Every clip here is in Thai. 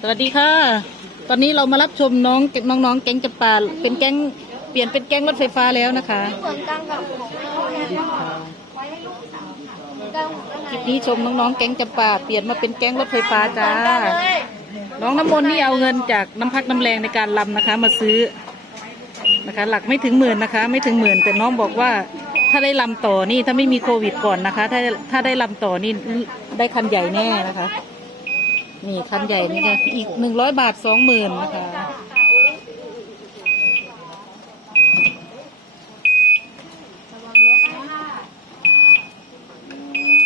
สวัสดีค่ะ ตอนนี้เรามารับชมน้องน้องๆแก๊งจับปลาเป็นแก๊งเปลี่ยนเป็นแก๊งรถไฟฟ้าแล้วนะคะเหมือนกันกับผมกันคลิปนี้ชมน้องๆแก๊งจับปลาเปลี่ยนมาเป็นแก๊งรถไฟฟ้าจ้า น้องน้ำมนต์นี่เอาเงินจากน้ำพักน้ำแรงในการลำนะคะ มาซื้อนะคะ หลักไม่ถึงหมื่นนะคะ ไม่ถึงหมื่นแต่น้องบอกว่าถ้าได้ลำต่อนี่ถ้าไม่มีโควิดก่อนนะคะ ถ้าถ้าได้ลำต่อนี่ได้คันใหญ่แน่นะคะ นี่คันใหญ่นี่ค่ะอีกหนึ่งร้อยบาทสองหมื่นนะคะ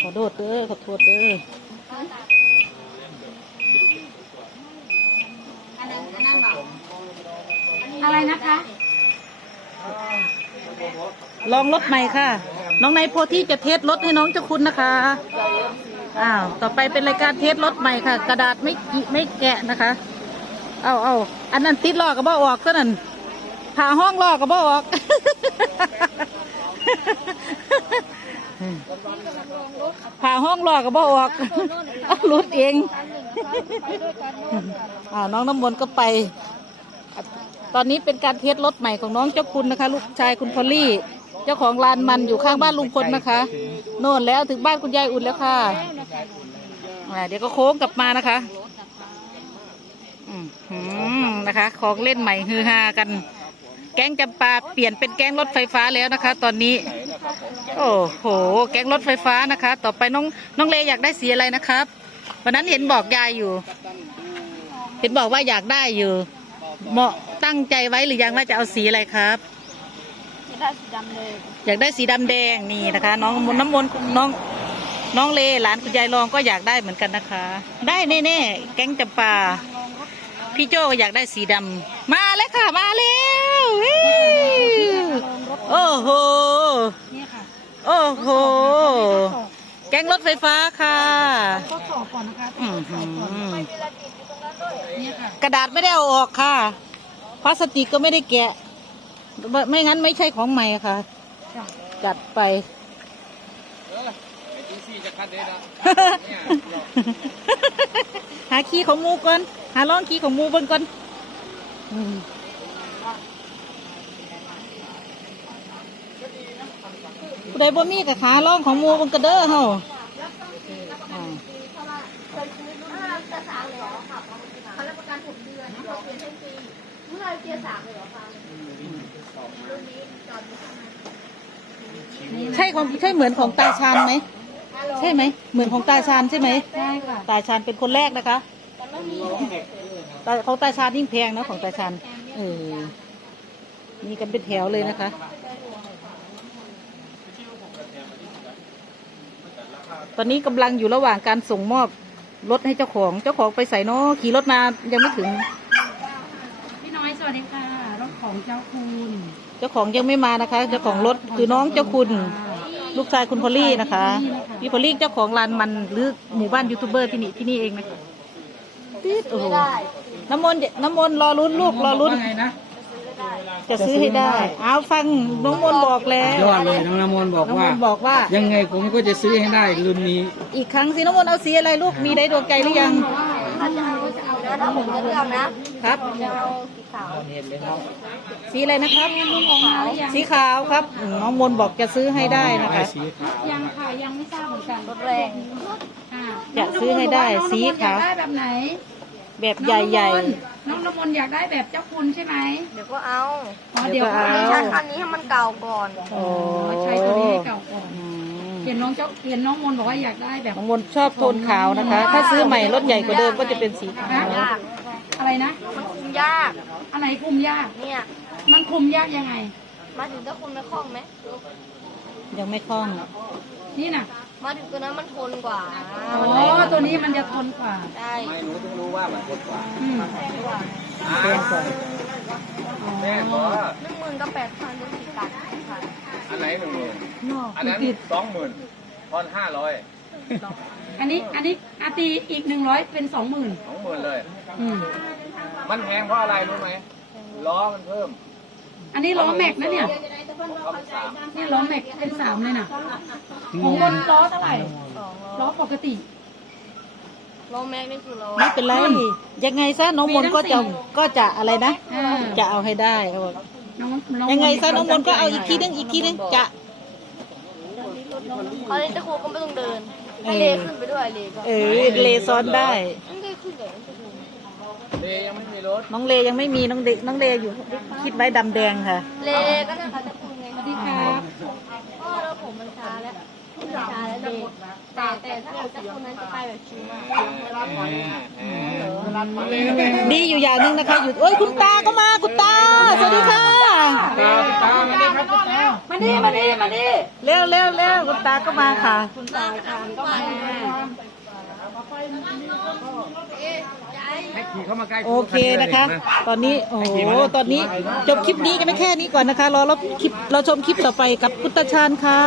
ขอโทษเด้อขอโทษเด้ออะไรนะคะ ลองรถใหม่ค่ะ น้องนายโพธิจะเทสรถให้น้องเจ้าคุณนะคะ อ้าว ต่อไปเป็นรายการเทสรถใหม่ค่ะ กระดาษไม่ไม่แกะนะคะ เอาเอาอันนั้นติดล้อกับบ่ออกซะนั่นผ่าห้องล้อกับบ่ออกผ่าห้องล้อกับบ่ออกเอาลุดเองอ่าน้องน้ำมนต์ก็ไป ตอนนี้เป็นการเทสรถใหม่ของน้องเจ้าคุณนะคะ ลูกชายคุณพอลลี่ เจ้าของลานมันอยู่ข้างบ้านลุงพลนะคะ โน่นแล้วถึงบ้านคุณยายอุ่นแล้วค่ะ อ่าเดี๋ยวก็โค้งกลับมานะคะอืมหืมนะคะ ของเล่นใหม่ฮือฮากัน แก๊งจำปาเปลี่ยนเป็นแก๊งรถไฟฟ้าแล้วนะคะ ตอนนี้ โอ้โห แก๊งรถไฟฟ้านะคะ ต่อไปน้องน้องเลอยากได้สีอะไรนะครับวันนั้นเห็นบอกยายอยู่ เห็นบอกว่าอยากได้อยู่ เหมาะตั้งใจไว้หรือยังว่าจะเอาสีอะไรครับจะได้สีดำเลยอยากได้สีดำแดงนี่นะคะ น้องมนต์น้ำมนต์น้อง น้องเลหลานคุณยายรองก็อยากได้เหมือนกันนะคะ ได้แน่ๆแก๊งจำปาพี่โจก็อยากได้สีดำมาแล้วค่ะ มาแล้ววิวโอ้โหนี่ค่ะโอ้โหแก๊งรถไฟฟ้าค่ะทดสอบก่อนนะคะอื้อหือนี่ค่ะกระดาษไม่ได้เอาออกค่ะพลาสติกก็ไม่ได้แกะ ไม่ไม่งั้นไม่ใช่ของใหม่ค่ะจ้ะจัดไปหาขี้ของหมูก่อน หาล่องขี้ของหมูเบิ่งก่อนอืมผู้ใดบ่มีกับขาล่องของหมูเบิ่งกระเด้อเฮาอ่าจะสามเลยเหรอค่ะเขารับประกันหกเดือนเขาเปลี่ยนให้ฟรีเมื่อไรเกียร์สามเลยเหรอคะรุ่นนี้จอดอยู่ข้างในใช่ของใช่เหมือนของตาชานไหม ใช่ไหมเหมือนของตาชานใช่ไหมใช่ค่ะตาชานเป็นคนแรกนะคะแต่ไม่มีตาของตาชานยิ่งแพงนะของตาชานเออมีกันเป็นแถวเลยนะคะตอนนี้กำลังอยู่ระหว่างการส่งมอบรถให้เจ้าของ เจ้าของไปใส่เนาะขี่รถมายังไม่ถึง พี่น้อยสวัสดีค่ะ รถของเจ้าคุณ เจ้าของยังไม่มานะคะ เจ้าของรถคือน้องเจ้าคุณ ลูกชายคุณพอลลี่นะคะพี่พอลลี่เจ้าของร้านมันหรือหมู่บ้านยูทูบเบอร์ที่นี่ที่นี่เองนะคะติดโอ้โหน้ำมนต์น้ำมนต์รอลุ้นลูกรอลุ้น ว่าไงนะจะซื้อให้ได้เอาฟังน้องมนต์บอกแล้วยอดเลยน้องน้ำมนต์บอกน้องมว่านต์บอกว่า ยังไงผมก็จะซื้อให้ได้รุ่นนี้ อีกครั้งสิน้องมนต์เอาสีอะไรลูกมีได้ดวงใจหรือยัง ถ้าจะเอาจะเอาแล้วถ้าผมจะเลือกนะครับจะเอาสีขาวสีอะไรนะครับลุงของขาวยังสีขาวครับอืมน้องมนบอกจะซื้อให้ได้นะคะ สีขาวยังค่ะยังไม่ทราบเหมือนกันรถแรงจะซื้อให้ได้สีขาวได้แบบไหนแบบใหญ่น้องน้ำมนต์อยากได้แบบเจ้าคุณใช่ไหมเดี๋ยวก็เอาอ๋อเดี๋ยวก็เอาใช้คันนี้ให้มันเก่าก่อนๆโอ้ใช้ตัวนี้ให้เก่าก่อนอืม เห็นน้องเจ้าเห็นน้องมนต์บอกว่าอยากได้แบบ น้องมนต์ชอบโทนขาวนะคะ ถ้าซื้อใหม่รถใหญ่กว่าเดิมก็จะเป็นสีขาว ยากอะไรนะ มันคุมยาก อะไรคุมยาก เนี่ย มันคุมยากยังไง มาถึงถ้าคุณไม่คล่องไหม ยังไม่คล่อง นี่น่ะมาถึงตัวนั้นมันทนกว่าอ๋อตัวนี้มันจะทนกว่าใช่ไม่รู้ต้องรู้ว่ามันกดกว่าอืมแพงกว่าแพงกว่าแม่บอกว่าหนึ่งหมื่นกับแปดพันดูสิตัดค่ะ อันไหนหนึ่งหมื่นนอกอันนั้นติดสองหมื่นทอนห้าร้อยอันนี้อันนี้อาตีอีกหนึ่งร้อยเป็นสองหมื่นสองหมื่นเลย อืมมันแพงเพราะอะไรรู้ไหมล้อมันเพิ่ม อันนี้ล้อแม็กนะเนี่ยเขาเป็นสามนี่ล้อแม็กเป็นสามเลยนะของบนล้อเท่าไหร่ล้อปกติล้อแม็กนี่คือล้อไม่เป็นไรยังไงซะน้องมนต์ก็จะก็จะอะไรนะอ่าจะเอาให้ได้เขาบอก น้องน้อยังไงซะน้องมนต์ก็เอาอีกทีนึงอีกทีนึงจะเขาเลยจะครูก็ไม่ต้องเดินเออให้เลขึ้นไปด้วยเลก็เออเลซ้อนได้มันก็ขึ้นเลยจะครูเลยังไม่มีรถน้องเลยังไม่มีน้องเด็กน้องเลอยู่คิดไว้ดำแดงค่ะ เลก็นั่งเขาจะครูไงสวัสดีครับพ่อแล้วผมมันช้าแล้วมันช้าแล้วเลแต่แต่ถ้าเขาจะครูนั้นจะไปแบบชิวมากดีอยู่อย่างหนึ่งนะคะอยู่เอ้ยคุณตาก็มาคุณตา สวัสดีค่ะ ตาตามาดิครับตา มาดิมาดิมาดิเร็วเร็วเร็วคุณตาก็มาค่ะ คุณตาทานก็มาให้ขี่เข้ามาใกล้โอเคนะคะ ตอนนี้ โอ้โห ตอนนี้จบคลิปนี้กันไปแค่นี้ก่อนนะคะ รอรับคลิป เราชมคลิปต่อไปกับพุทธชาญค่ะ